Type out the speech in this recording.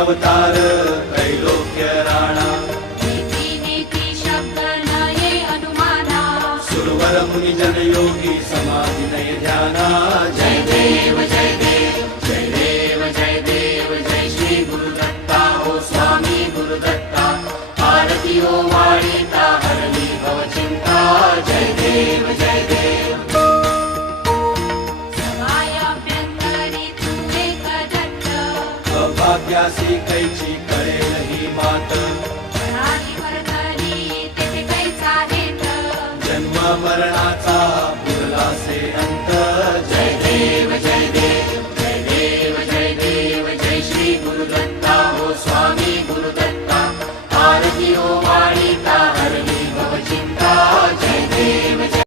अवतार त्रैलोक्य राणा नीती नीती शब्द नये अनुमाना सुरवर मुनि जन योगी समाधि नय ध्याना जय देव जय देव जय देव जय देव जय श्री गुरुदत्ता हो स्वामी गुरुदत्ता आरती हो वाळीता हरली भव चिंता जय देव जय देव समायाभ्यंतरी तू एक दत्त अभाग्यासी कैची कळेल ही मात प्राणी वर्धनी तेथे कैचा हेत जन्म मरणाचा पुरला से अंत जय देव